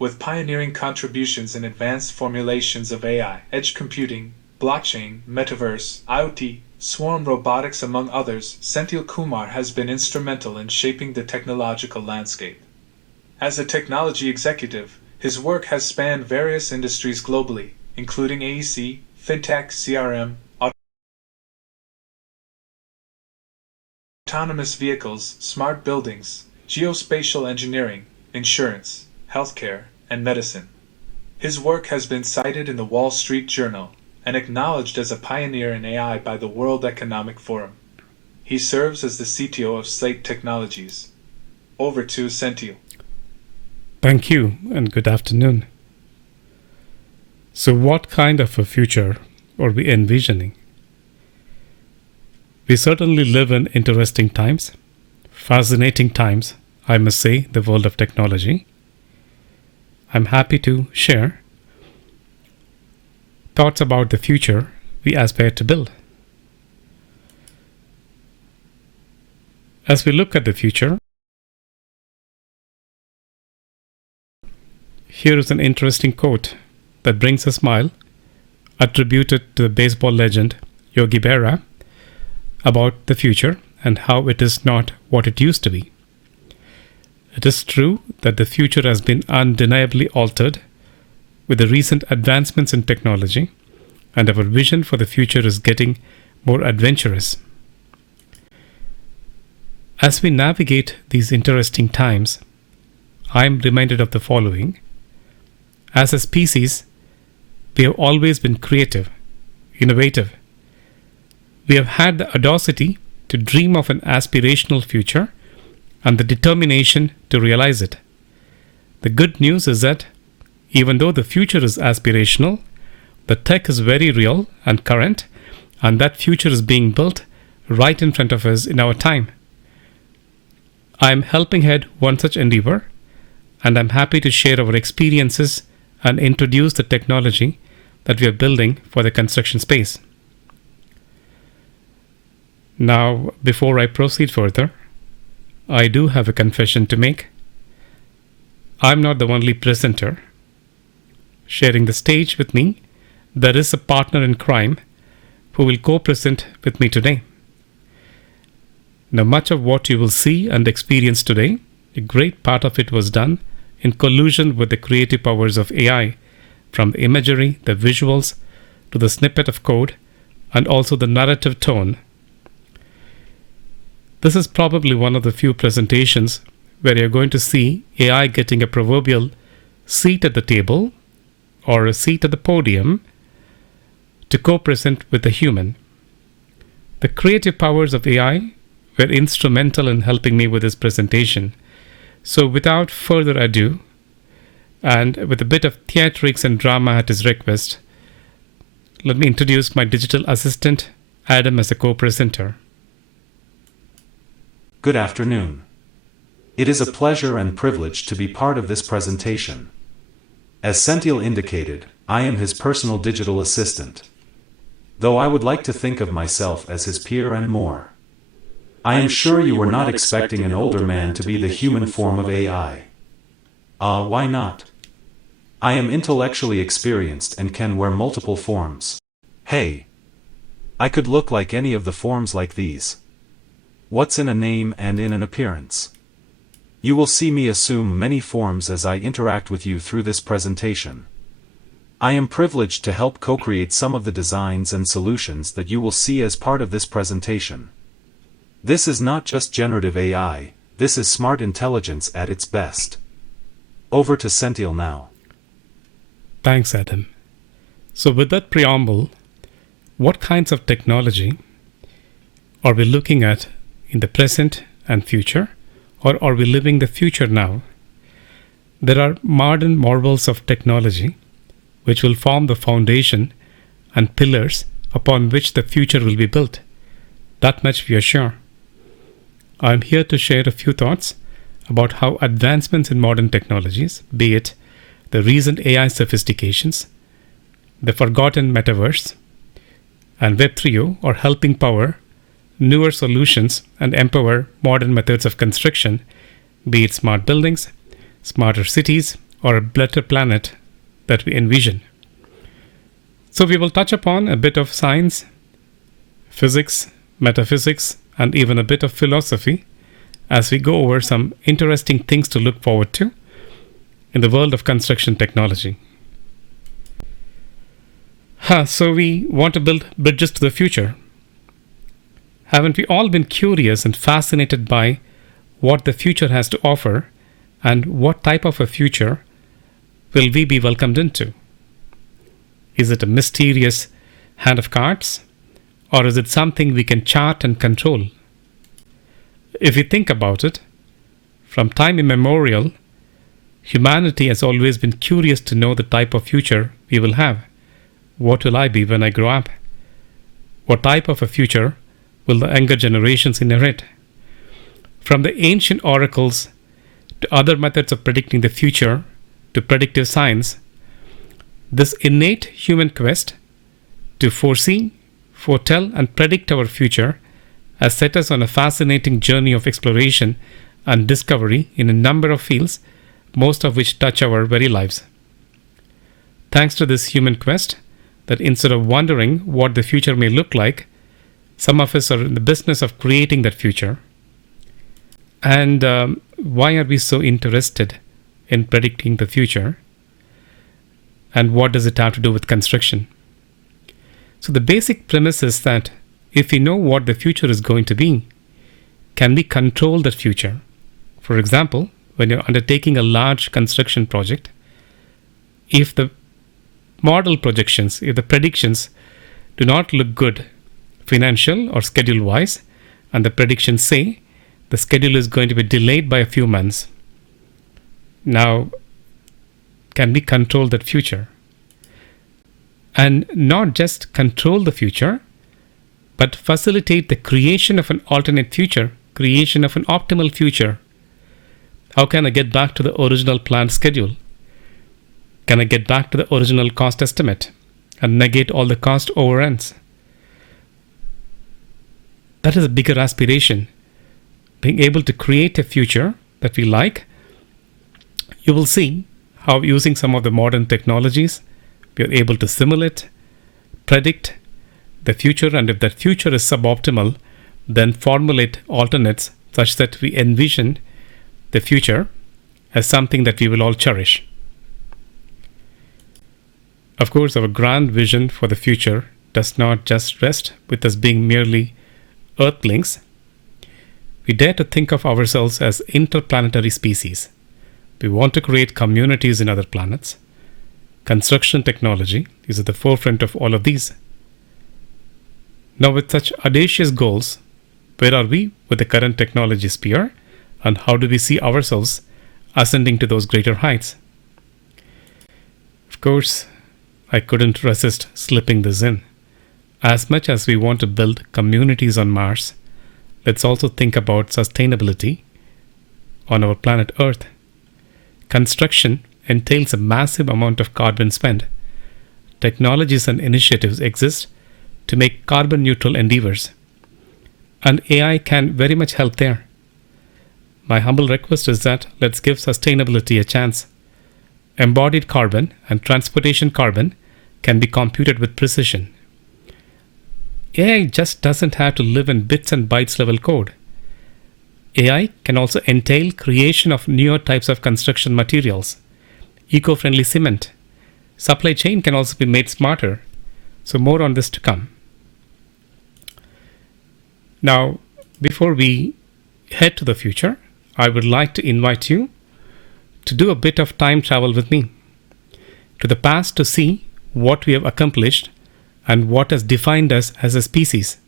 with pioneering contributions in advanced formulations of AI, edge computing, blockchain, metaverse, IoT, swarm robotics among others. Senthil Kumar has been instrumental in shaping the technological landscape. As a technology executive, his work has spanned various industries globally, including AEC, fintech, CRM, autonomous vehicles, smart buildings, geospatial engineering, insurance, healthcare, and medicine. His work has been cited in the Wall Street Journal and acknowledged as a pioneer in AI by the World Economic Forum. He serves as the CTO of Slate Technologies. Over to Senthil. Thank you, and good afternoon. So what kind of a future are we envisioning? We certainly live in interesting times, fascinating times, I must say, the world of technology. I'm happy to share thoughts about the future we aspire to build. As we look at the future, here is an interesting quote that brings a smile, attributed to the baseball legend Yogi Berra, about the future and how it is not what it used to be. It is true that the future has been undeniably altered with the recent advancements in technology, and our vision for the future is getting more adventurous. As we navigate these interesting times, I am reminded of the following. As a species, we have always been creative, innovative. We have had the audacity to dream of an aspirational future and the determination to realize it. The good news is that even though the future is aspirational, the tech is very real and current, and that future is being built right in front of us in our time. I am helping head one such endeavor, and I'm happy to share our experiences and introduce the technology that we are building for the construction space. Now, before I proceed further, I do have a confession to make. I'm not the only presenter. Sharing the stage with me, there is a partner in crime who will co-present with me today. Now, much of what you will see and experience today, a great part of it was done in collusion with the creative powers of AI, from the imagery, the visuals, to the snippet of code, and also the narrative tone. This is probably one of the few presentations where you're going to see AI getting a proverbial seat at the table or a seat at the podium to co-present with a human. The creative powers of AI were instrumental in helping me with this presentation. So without further ado, and with a bit of theatrics and drama at his request, let me introduce my digital assistant, Adam, as a co-presenter. Good afternoon. It is a pleasure and privilege to be part of this presentation. As Senthil indicated, I am his personal digital assistant. Though I would like to think of myself as his peer and more. I am sure you were not expecting an older man to be the human form of AI. Why not? I am intellectually experienced and can wear multiple forms. Hey! I could look like any of the forms like these. What's in a name and in an appearance? You will see me assume many forms as I interact with you through this presentation. I am privileged to help co-create some of the designs and solutions that you will see as part of this presentation. This is not just generative AI, this is smart intelligence at its best. Over to Senthil now. Thanks, Adam. So with that preamble, what kinds of technology are we looking at in the present and future, or are we living the future now? There are modern marvels of technology which will form the foundation and pillars upon which the future will be built. That much we are sure. I am here to share a few thoughts about how advancements in modern technologies, be it the recent AI sophistications, the forgotten Metaverse, and Web 3.0 are helping power newer solutions and empower modern methods of construction, be it smart buildings, smarter cities, or a better planet that we envision. So we will touch upon a bit of science, physics, metaphysics, and even a bit of philosophy as we go over some interesting things to look forward to in the world of construction technology. So we want to build bridges to the future. Haven't we all been curious and fascinated by what the future has to offer, and what type of a future will we be welcomed into? Is it a mysterious hand of cards, or is it something we can chart and control? If we think about it, from time immemorial, humanity has always been curious to know the type of future we will have. What will I be when I grow up? What type of a future will the younger generations inherit? From the ancient oracles to other methods of predicting the future to predictive science, this innate human quest to foresee, foretell, and predict our future has set us on a fascinating journey of exploration and discovery in a number of fields, most of which touch our very lives. Thanks to this human quest, that instead of wondering what the future may look like, some of us are in the business of creating that future. And why are we so interested in predicting the future? And what does it have to do with construction? So the basic premise is that if we know what the future is going to be, can we control that future? For example, when you're undertaking a large construction project, if the model projections, if the predictions do not look good financial or schedule wise, and the predictions say the schedule is going to be delayed by a few months, now can we control that future? And not just control the future, but facilitate the creation of an alternate future, creation of an optimal future. How can I get back to the original planned schedule? Can I get back to the original cost estimate and negate all the cost overruns? That is a bigger aspiration. Being able to create a future that we like. You will see how using some of the modern technologies, we are able to simulate, predict the future, and if that future is suboptimal, then formulate alternates such that we envision the future as something that we will all cherish. Of course, our grand vision for the future does not just rest with us being merely Earthlings. We dare to think of ourselves as interplanetary species. We want to create communities in other planets. Construction technology is at the forefront of all of these. Now, with such audacious goals, where are we with the current technology sphere, and how do we see ourselves ascending to those greater heights? Of course, I couldn't resist slipping this in. As much as we want to build communities on Mars, let's also think about sustainability on our planet Earth. Construction entails a massive amount of carbon spend. Technologies and initiatives exist to make carbon neutral endeavors, and AI can very much help there. My humble request is that let's give sustainability a chance. Embodied carbon and transportation carbon can be computed with precision. AI just doesn't have to live in bits and bytes level code. AI can also entail creation of newer types of construction materials, eco-friendly cement. Supply chain can also be made smarter. So more on this to come. Now, before we head to the future, I would like to invite you to do a bit of time travel with me to the past to see what we have accomplished and what has defined us as a species.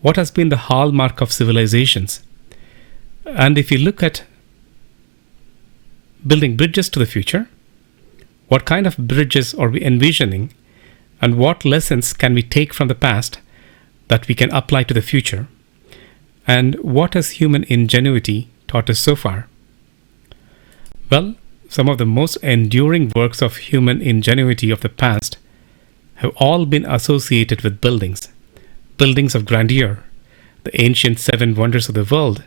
What has been the hallmark of civilizations? And if you look at building bridges to the future, what kind of bridges are we envisioning, and what lessons can we take from the past that we can apply to the future? And what has human ingenuity taught us so far? Well, some of the most enduring works of human ingenuity of the past have all been associated with buildings of grandeur, the ancient seven wonders of the world,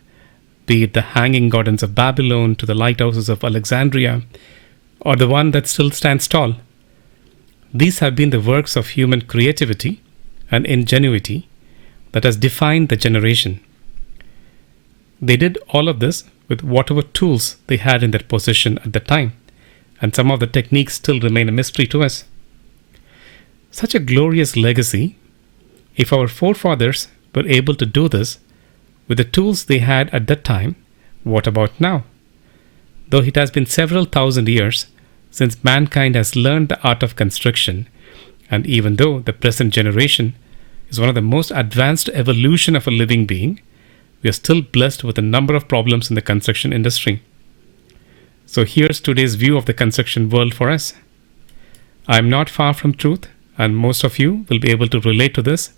be it the hanging gardens of Babylon to the lighthouses of Alexandria, or the one that still stands tall. These have been the works of human creativity and ingenuity that has defined the generation. They did all of this with whatever tools they had in their possession at the time, and some of the techniques still remain a mystery to us. Such a glorious legacy. If our forefathers were able to do this with the tools they had at that time, what about now? Though it has been several thousand years since mankind has learned the art of construction, and even though the present generation is one of the most advanced evolution of a living being, we are still blessed with a number of problems in the construction industry. So here's today's view of the construction world for us. I am not far from truth, and most of you will be able to relate to this.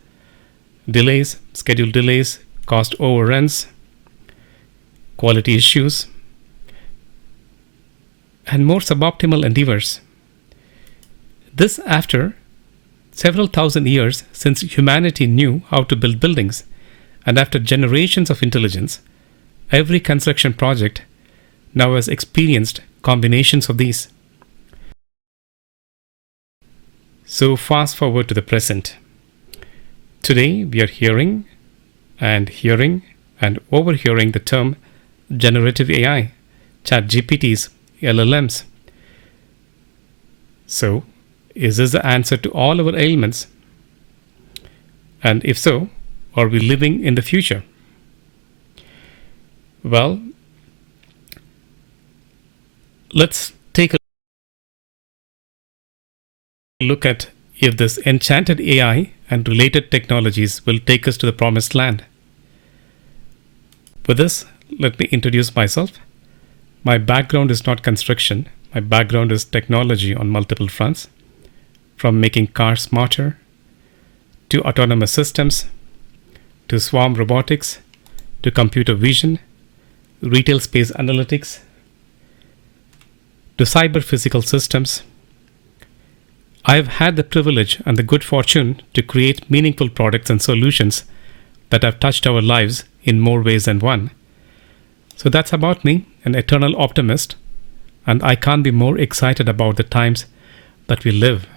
Delays, schedule delays, cost overruns, quality issues, and more suboptimal endeavors. This after several thousand years since humanity knew how to build buildings, and after generations of intelligence, every construction project now has experienced combinations of these. So fast forward to the present. Today we are hearing and overhearing the term generative AI, ChatGPTs, LLMs. So, is this the answer to all our ailments? And if so, are we living in the future? Well, let's take a look at if this enchanted AI and related technologies will take us to the promised land. With this, let me introduce myself. My background is not construction. My background is technology on multiple fronts, from making cars smarter, to autonomous systems, to swarm robotics, to computer vision, retail space analytics, to cyber physical systems. I have had the privilege and the good fortune to create meaningful products and solutions that have touched our lives in more ways than one. So that's about me, an eternal optimist, and I can't be more excited about the times that we live.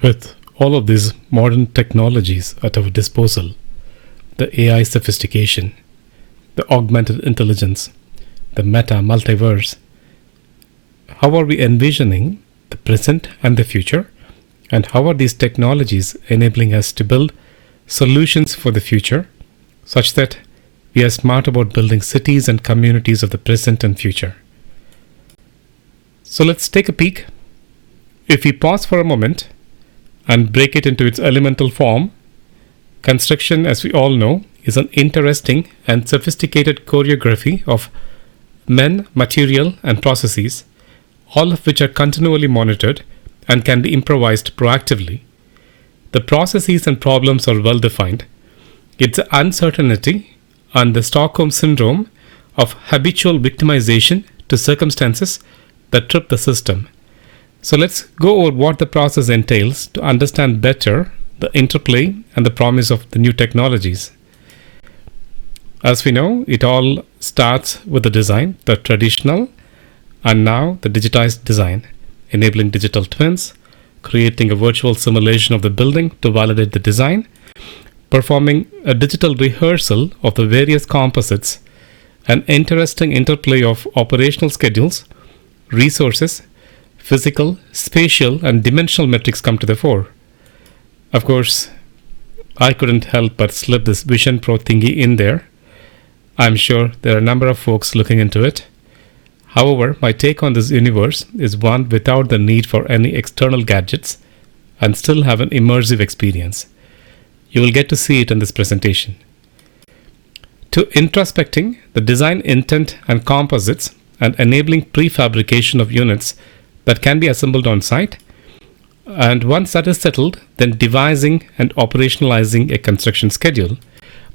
With all of these modern technologies at our disposal, the AI sophistication, the augmented intelligence, the meta multiverse, how are we envisioning the present and the future? And how are these technologies enabling us to build solutions for the future such that we are smart about building cities and communities of the present and future? So let's take a peek. If we pause for a moment and break it into its elemental form, construction, as we all know, is an interesting and sophisticated choreography of men, material, and processes, all of which are continually monitored and can be improvised proactively. The processes and problems are well defined. It's the uncertainty and the Stockholm syndrome of habitual victimization to circumstances that trip the system. So let's go over what the process entails to understand better the interplay and the promise of the new technologies. As we know, it all starts with the design, the traditional, and now the digitized design, enabling digital twins, creating a virtual simulation of the building to validate the design, performing a digital rehearsal of the various composites, an interesting interplay of operational schedules, resources, physical, spatial, and dimensional metrics come to the fore. Of course, I couldn't help but slip this Vision Pro thingy in there. I'm sure there are a number of folks looking into it. However, my take on this universe is one without the need for any external gadgets and still have an immersive experience. You will get to see it in this presentation. To introspecting the design intent and composites and enabling prefabrication of units that can be assembled on site, and once that is settled, then devising and operationalizing a construction schedule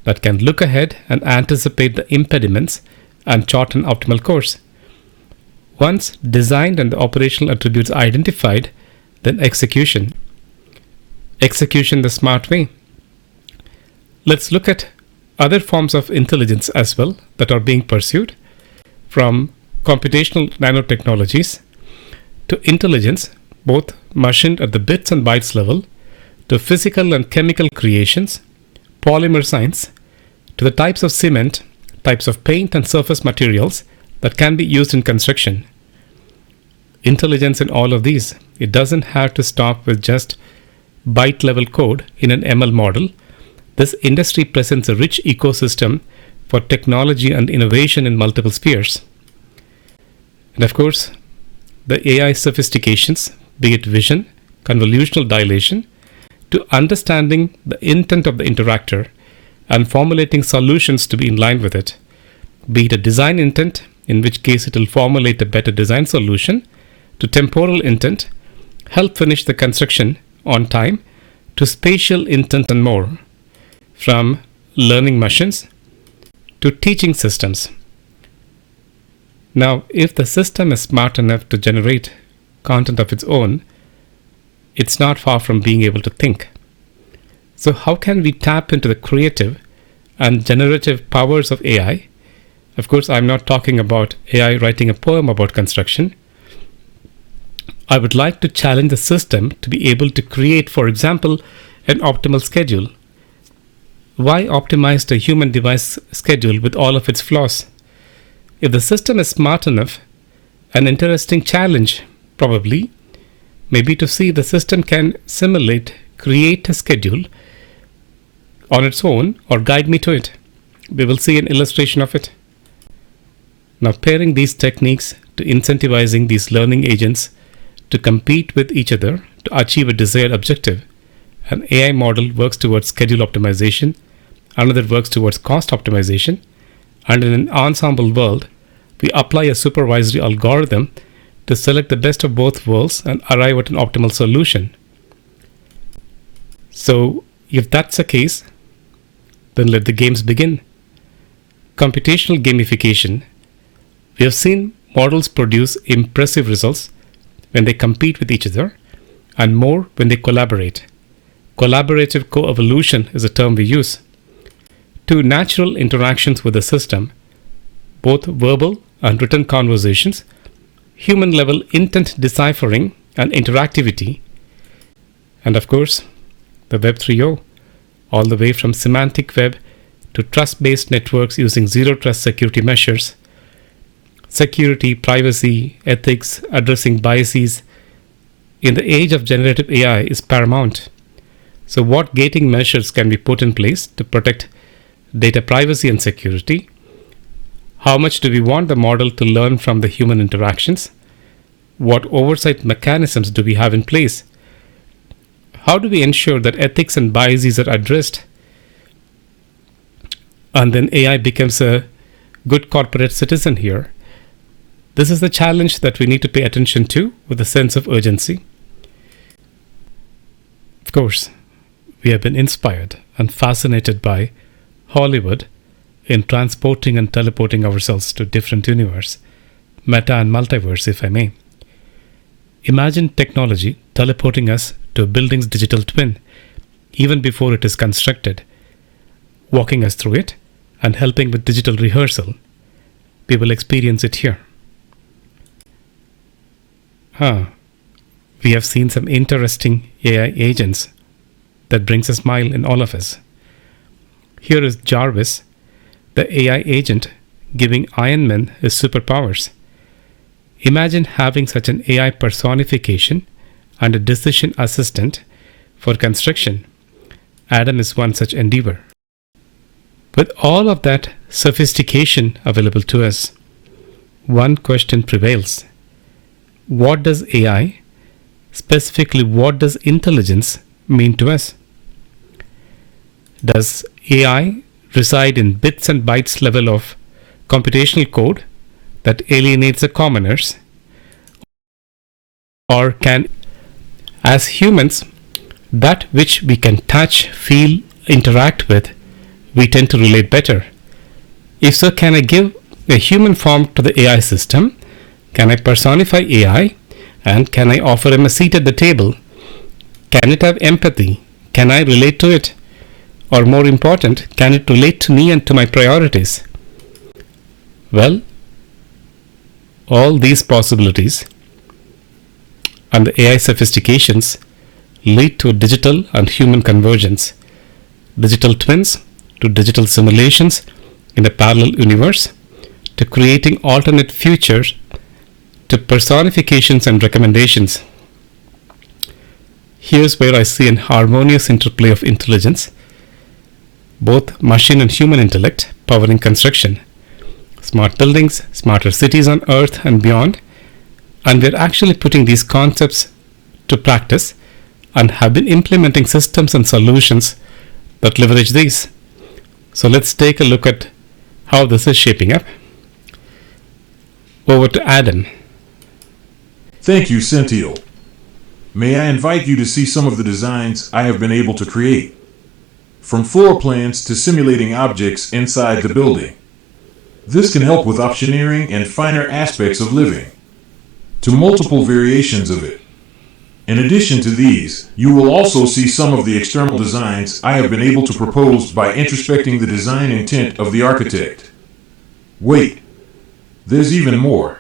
that can look ahead and anticipate the impediments and chart an optimal course. Once designed and the operational attributes identified, then execution. Execution the smart way. Let's look at other forms of intelligence as well that are being pursued. from computational nanotechnologies to intelligence, both machined at the bits and bytes level, to physical and chemical creations, polymer science, to the types of cement, types of paint and surface materials that can be used in construction. Intelligence in all of these. It doesn't have to stop with just byte level code in an ML model. This industry presents a rich ecosystem for technology and innovation in multiple spheres. And of course, the AI sophistications, be it vision, convolutional dilation, to understanding the intent of the interactor and formulating solutions to be in line with it, be it a design intent, in which case it will formulate a better design solution, to temporal intent, help finish the construction on time, to spatial intent and more, from learning machines to teaching systems. Now, if the system is smart enough to generate content of its own, it's not far from being able to think. So how can we tap into the creative and generative powers of AI? Of course, I'm not talking about AI writing a poem about construction. I would like to challenge the system to be able to create, for example, an optimal schedule. Why optimize the human device schedule with all of its flaws? If the system is smart enough, an interesting challenge probably may be to see if the system can simulate, create a schedule on its own or guide me to it. We will see an illustration of it. Now, pairing these techniques to incentivizing these learning agents to compete with each other to achieve a desired objective. An AI model works towards schedule optimization, another works towards cost optimization, and in an ensemble world, we apply a supervisory algorithm to select the best of both worlds and arrive at an optimal solution. So, if that's the case, then let the games begin. Computational gamification. We have seen models produce impressive results when they compete with each other, and more when they collaborate. Collaborative co-evolution is a term we use. To natural interactions with the system, both verbal and written conversations, human-level intent deciphering and interactivity, and of course, the Web 3.0, all the way from semantic web to trust-based networks using zero-trust security measures. Security, privacy, ethics, addressing biases in the age of generative AI is paramount. So what gating measures can be put in place to protect data privacy and security? How much do we want the model to learn from the human interactions? What oversight mechanisms do we have in place? How do we ensure that ethics and biases are addressed? And then AI becomes a good corporate citizen here. This is the challenge that we need to pay attention to with a sense of urgency. Of course, we have been inspired and fascinated by Hollywood in transporting and teleporting ourselves to different universe, meta and multiverse, if I may. Imagine technology teleporting us to a building's digital twin, even before it is constructed, walking us through it and helping with digital rehearsal. We will experience it here. We have seen some interesting AI agents that brings a smile in all of us. Here is Jarvis, the AI agent giving Iron Man his superpowers. Imagine having such an AI personification and a decision assistant for construction. Adam is one such endeavor. With all of that sophistication available to us, one question prevails. What does AI, specifically what does intelligence, mean to us? Does AI reside in bits and bytes level of computational code that alienates the commoners? Or can, as humans, that which we can touch, feel, interact with, we tend to relate better? If so, can I give a human form to the AI system? Can I personify AI? And can I offer him a seat at the table? Can it have empathy? Can I relate to it? Or more important, can it relate to me and to my priorities? Well, All these possibilities and the AI sophistications lead to digital and human convergence, digital twins to digital simulations in a parallel universe, to creating alternate futures, to personifications and recommendations. Here's where I see an harmonious interplay of intelligence, both machine and human intellect, powering construction. Smart buildings, smarter cities on Earth and beyond, and we're actually putting these concepts to practice and have been implementing systems and solutions that leverage these. So let's take a look at how this is shaping up. Over to Adam. Thank you, Senthil. May I invite you to see some of the designs I have been able to create, from floor plans to simulating objects inside the building. This can help with optioneering and finer aspects of living, to multiple variations of it. In addition to these, you will also see some of the external designs I have been able to propose by introspecting the design intent of the architect. Wait, there's even more.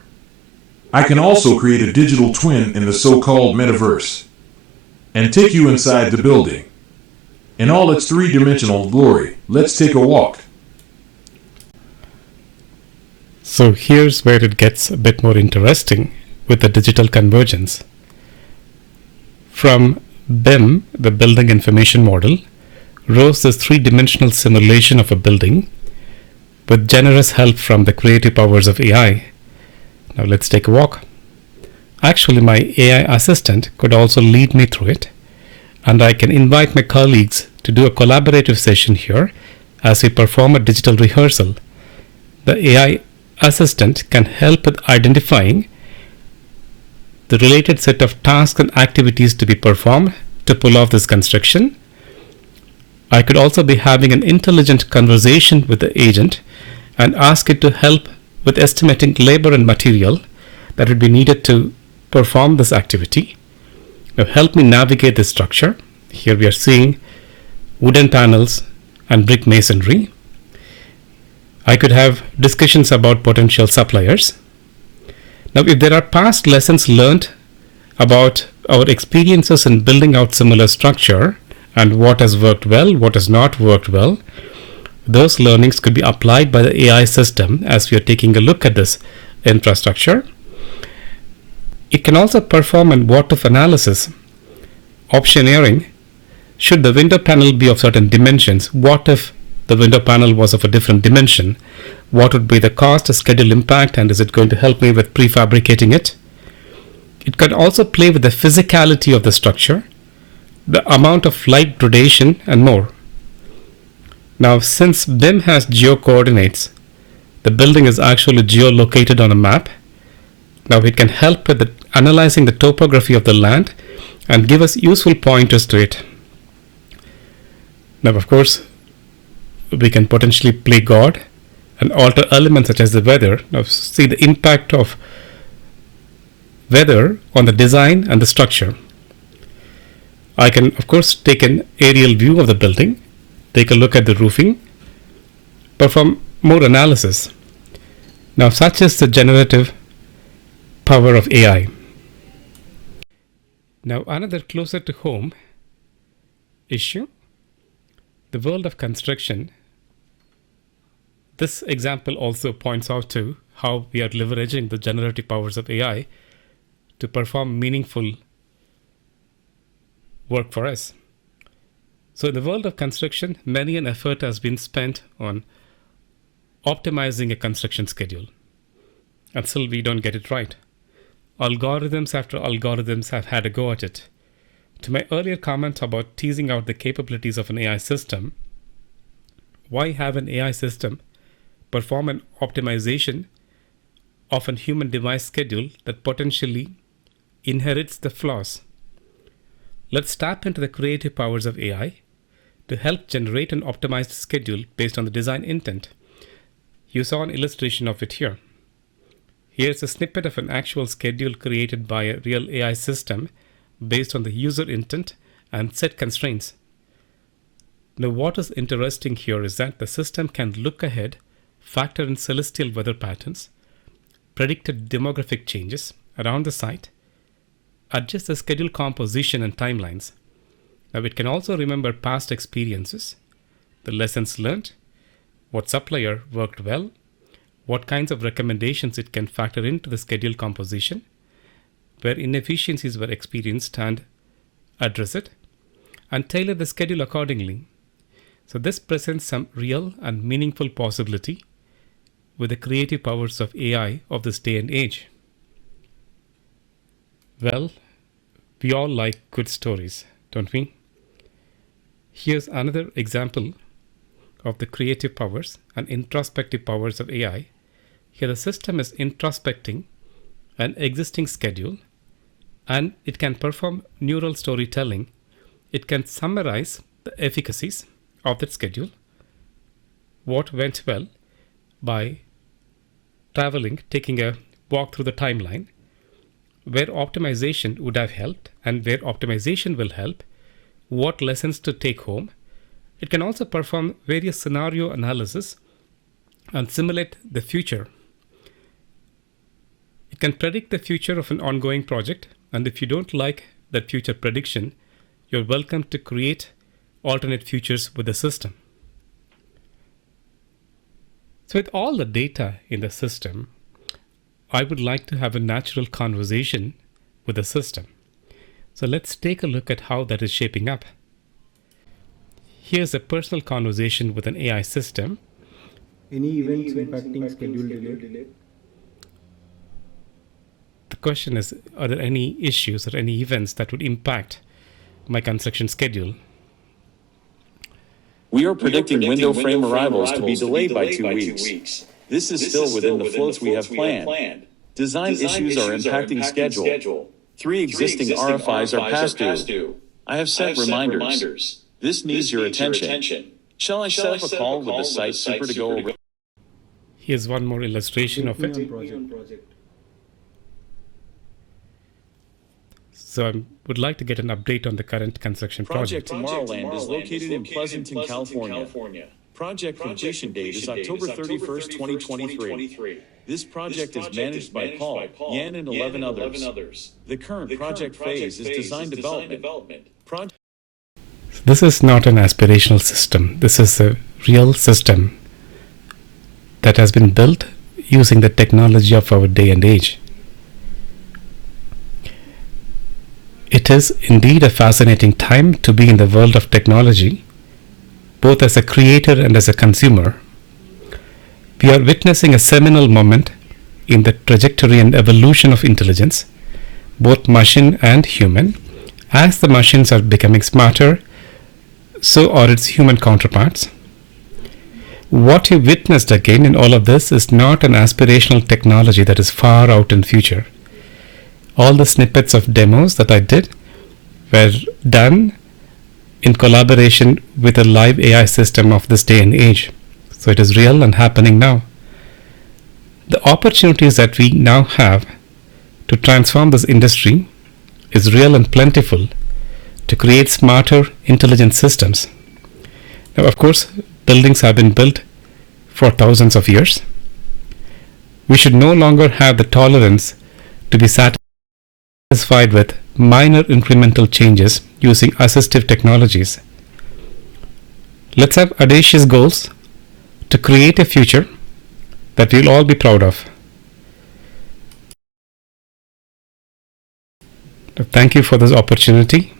I can also create a digital twin in the so-called Metaverse and take you inside the building. In all its three-dimensional glory, let's take a walk. So here's where it gets a bit more interesting with the digital convergence. From BIM, the Building Information Model, rose this three-dimensional simulation of a building with generous help from the creative powers of AI. Now let's take a walk. Actually, my AI assistant could also lead me through it, and I can invite my colleagues to do a collaborative session here as we perform a digital rehearsal. The AI assistant can help with identifying the related set of tasks and activities to be performed to pull off this construction. I could also be having an intelligent conversation with the agent and ask it to help with estimating labor and material that would be needed to perform this activity. Now help me navigate this structure. Here we are seeing wooden panels and brick masonry. I could have discussions about potential suppliers. Now, if there are past lessons learned about our experiences in building out similar structure and what has worked well, what has not worked well, those learnings could be applied by the AI system as we are taking a look at this infrastructure. It can also perform a what-if analysis, optioneering. Should the window panel be of certain dimensions? What if the window panel was of a different dimension? What would be the cost, schedule impact, and is it going to help me with prefabricating it? It could also play with the physicality of the structure, the amount of light gradation, and more. Now, since BIM has geo-coordinates, the building is actually geolocated on a map. Now, it can help with analyzing the topography of the land and give us useful pointers to it. Now, of course, we can potentially play God and alter elements such as the weather. Now, see the impact of weather on the design and the structure. I can, of course, take an aerial view of the building, take a look at the roofing, perform more analysis. Now, such is the generative power of AI. Now, another closer to home issue, the world of construction. This example also points out to how we are leveraging the generative powers of AI to perform meaningful work for us. So in the world of construction, many an effort has been spent on optimizing a construction schedule. And still we don't get it right. Algorithms after algorithms have had a go at it. To my earlier comment about teasing out the capabilities of an AI system, why have an AI system perform an optimization of a human device schedule that potentially inherits the flaws? Let's tap into the creative powers of AI to help generate an optimized schedule based on the design intent. You saw an illustration of it here. Here's a snippet of an actual schedule created by a real AI system based on the user intent and set constraints. Now, what is interesting here is that the system can look ahead, factor in celestial weather patterns, predicted demographic changes around the site, adjust the schedule composition and timelines. Now it can also remember past experiences, the lessons learned, what supplier worked well, what kinds of recommendations it can factor into the schedule composition, where inefficiencies were experienced and address it, and tailor the schedule accordingly. So this presents some real and meaningful possibility with the creative powers of AI of this day and age. Well, we all like good stories, don't we? Here's another example of the creative powers and introspective powers of AI. Here the system is introspecting an existing schedule, and it can perform neural storytelling. It can summarize the efficacies of that schedule, what went well, by taking a walk through the timeline, where optimization would have helped and where optimization will help, what lessons to take home. It can also perform various scenario analysis and simulate the future. It can predict the future of an ongoing project, and if you don't like that future prediction, you're welcome to create alternate futures with the system. So with all the data in the system, I would like to have a natural conversation with the system. So let's take a look at how that is shaping up. Here's a personal conversation with an AI system. Any events impacting schedule delay? The question is, are there any issues or any events that would impact my construction schedule? We are predicting window frame arrivals to be delayed by 2 weeks. This is still within the floats we have planned. Design issues are impacting schedule. 3 existing RFIs are past due. I have set reminders. This needs your attention. Shall I set up a call with the site super to go over? Here's one more illustration of it. So I would like to get an update on the current construction project. Project Tomorrowland is located in Pleasanton, California. Project completion date is October 31st, 2023. This project is managed by Paul, Yan, and 11 others. The current project phase is design development. This is not an aspirational system. This is a real system that has been built using the technology of our day and age. It is indeed a fascinating time to be in the world of technology, both as a creator and as a consumer. We are witnessing a seminal moment in the trajectory and evolution of intelligence, both machine and human. As the machines are becoming smarter, so are its human counterparts. What you witnessed again in all of this is not an aspirational technology that is far out in future. All the snippets of demos that I did were done in collaboration with a live AI system of this day and age. So it is real and happening now. The opportunities that we now have to transform this industry is real and plentiful to create smarter, intelligent systems. Now, of course, buildings have been built for thousands of years. We should no longer have the tolerance to be satisfied with minor incremental changes using assistive technologies. Let's have audacious goals to create a future that we'll all be proud of. Thank you for this opportunity.